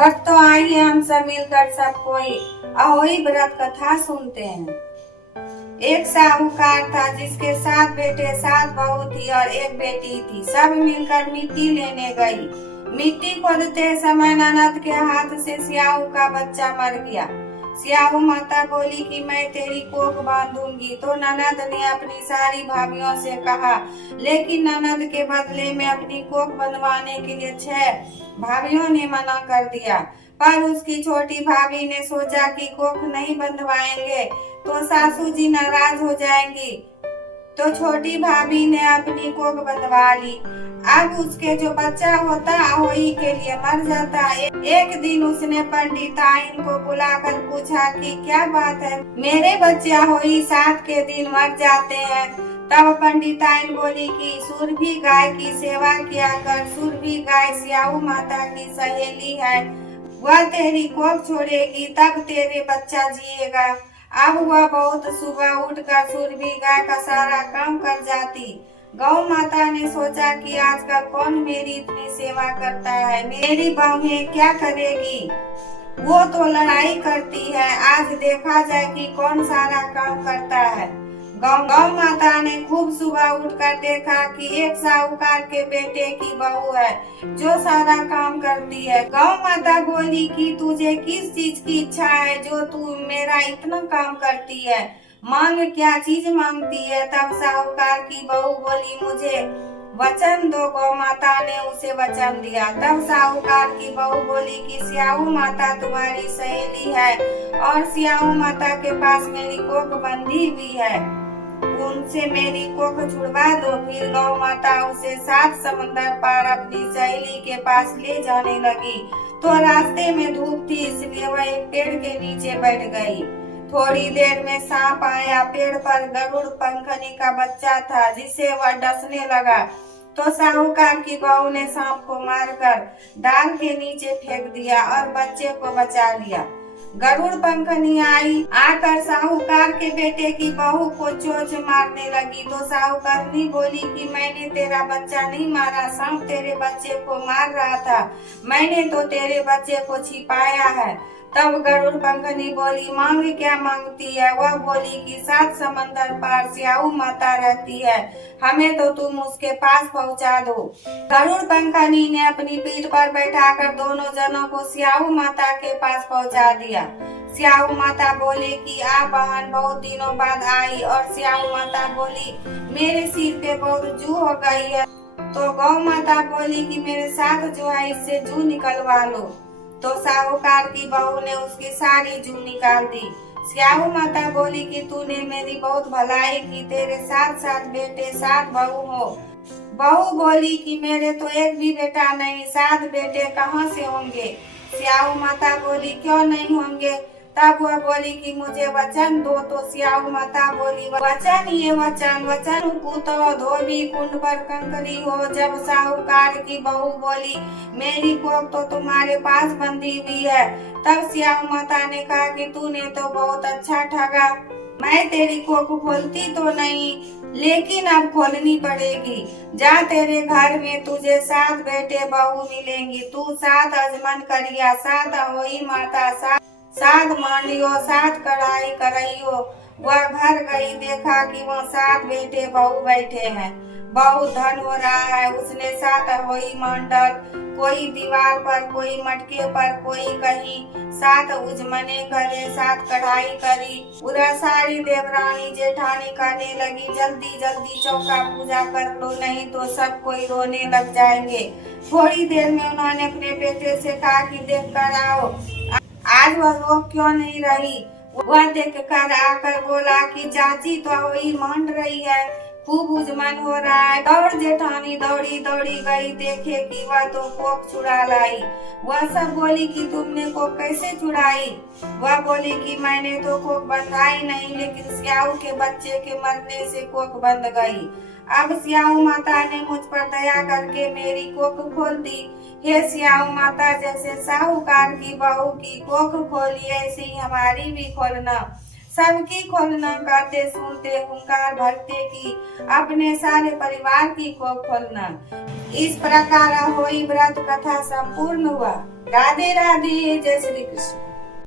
वक्त तो आइए हम सब मिलकर सब कोई अहोई व्रत कथा सुनते हैं। एक साहूकार था जिसके 7 बेटे 7 बहू थी और एक बेटी थी। सब मिलकर मिट्टी लेने गई। मिट्टी खोदते समय ननद के हाथ से स्याहू का बच्चा मर गया। स्याहू माता बोली कि मैं तेरी कोख बांधूंगी। तो ननद ने अपनी सारी भाभियों से कहा, लेकिन ननद के बदले में अपनी कोख बंधवाने के लिए 6 भाभियों ने मना कर दिया। पर उसकी छोटी भाभी ने सोचा कि कोख नहीं बंधवाएंगे तो सासू जी नाराज हो जाएंगी। तो छोटी भाभी ने अपनी कोख बंधवा ली। अब उसके जो बच्चा होता अहोई के लिए मर जाता। एक दिन उसने पंडिताइन को बुलाकर पूछा कि क्या बात है, मेरे बच्चे अहोई 7 के दिन मर जाते हैं। तब पंडिताइन बोली कि सुरभि गाय की सेवा किया कर। सुरभि गाय स्याहू माता की सहेली है, वह तेरी कोख छोड़ेगी तब तेरे बच्चा जिएगा। अब वह बहुत सुबह उठकर सुरभि गाय का सारा काम कर जाती। गौ माता ने सोचा कि आजकल कौन मेरी इतनी सेवा करता है, मेरी बहुएं क्या करेगी, वो तो लड़ाई करती है। आज देखा जाए कि कौन सारा काम करता है। गौ माता ने खूब सुबह उठकर देखा कि एक साहूकार के बेटे की बहू है जो सारा काम करती है। गौ माता बोली कि तुझे किस चीज की इच्छा है जो तू मेरा इतना काम करती है, मांग क्या चीज मांगती है। तब साहूकार की बहू बोली, मुझे वचन दो। गौ माता ने उसे वचन दिया। तब साहूकार की बहू बोली कि स्याहू माता तुम्हारी सहेली है और स्याहू माता के पास मेरी कोख बंधी हुई है, उनसे मेरी कोख छुड़वा दो। फिर गौ माता उसे 7 समंदर पार अपनी सहेली के पास ले जाने लगी। तो रास्ते में धूप थी, इसलिए वह एक पेड़ के नीचे बैठ गई। थोड़ी देर में सांप आया। पेड़ पर गरुड़ पंखनी का बच्चा था जिसे वह डसने लगा। तो साहूकार की बहू ने सांप को मारकर डाल के नीचे फेंक दिया और बच्चे को बचा लिया। गरुड़ पंखनी आई, आकर साहूकार के बेटे की बहू को चोंच मारने लगी। तो साहूकारनी बोली कि मैंने तेरा बच्चा नहीं मारा, सांप तेरे बच्चे को मार रहा था, मैंने तो तेरे बच्चे को छिपाया है। तब गरुड़ पंखनी बोली, मांग क्या मांगती है। वह बोली कि 7 समंदर पार स्याहू माता रहती है, हमें तो तुम उसके पास पहुंचा दो। गरुड़ पंखनी ने अपनी पीठ पर बैठाकर दोनों जनों को स्याहू माता के पास पहुंचा दिया। स्याहू माता बोले कि आ बहन बहुत दिनों बाद आई। और स्याहू माता बोली, मेरे सिर पे बहुत जू हो गई है। तो गौ माता बोली कि मेरे साथ जो है इससे जू निकलवा लो। तो साहूकार की बहू ने उसकी सारी जू निकाल दी। स्याहू माता बोली कि तूने मेरी बहुत भलाई की, तेरे 7 बेटे 7 बहू हो। बहू बोली कि मेरे तो एक भी बेटा नहीं, 7 बेटे कहाँ से होंगे। स्याहू माता बोली, क्यों नहीं होंगे। तब वह बोली कि मुझे वचन दो। तो स्याहू माता बोली, वचन ये वचन, वचन पूतो धोबी कुंड पर कंकरी हो। जब साहूकार की बहू बोली, मेरी कोख तो तुम्हारे पास बंधी हुई है। तब स्याहू माता ने कहा कि तूने तो बहुत अच्छा ठगा, मैं तेरी कोख खोलती तो नहीं, लेकिन अब खोलनी पड़ेगी। जा, तेरे घर में तुझे 7 बेटे बहू मिलेंगी। तू 7 अजमन करिया, 7 अहोई माता, 7 मांडियो, 7 कढ़ाई करइयो। वह घर गई, देखा कि वह 7 बेटे बहू बैठे हैं। बहुत धन हो रहा है। उसने 7 अहोई मंडल, कोई दीवार पर, कोई मटके पर, कोई कहीं, 7 उजमने करे, 7 कढ़ाई करी। उधर सारी देवरानी जेठानी कहने लगी, जल्दी जल्दी चौका पूजा कर लो, नहीं तो सब कोई रोने लग जाएंगे। थोड़ी देर में उन्होंने अपने बेटे से कहा कि देख कर आओ, आज वह रो क्यों नहीं रही। वह देख कर आकर बोला कि चाची तो वही मांड रही है, खूब उजमन हो रहा है। दौड़ जेठानी दौड़ी दौड़ी गई, देखे कि वह तो कोख चुरा लाई। वह सब बोली कि तुमने कोख कैसे चुराई। वह बोली कि मैंने तो कोख बंधाई नहीं, लेकिन स्याहू के बच्चे के मरने से कोख बंध गई। अब स्याहू माता ने मुझ पर दया करके मेरी कोख खोल दी। हे स्याहू माता, जैसे साहूकार की बहू की कोख खोली, ऐसे ही हमारी भी खोलना, सबकी खोलना। कहते सुनते हुंकार भरते की अपने सारे परिवार की कोख खोलना। इस प्रकार अहोई व्रत कथा संपूर्ण हुआ। राधे राधे, जय श्री कृष्ण।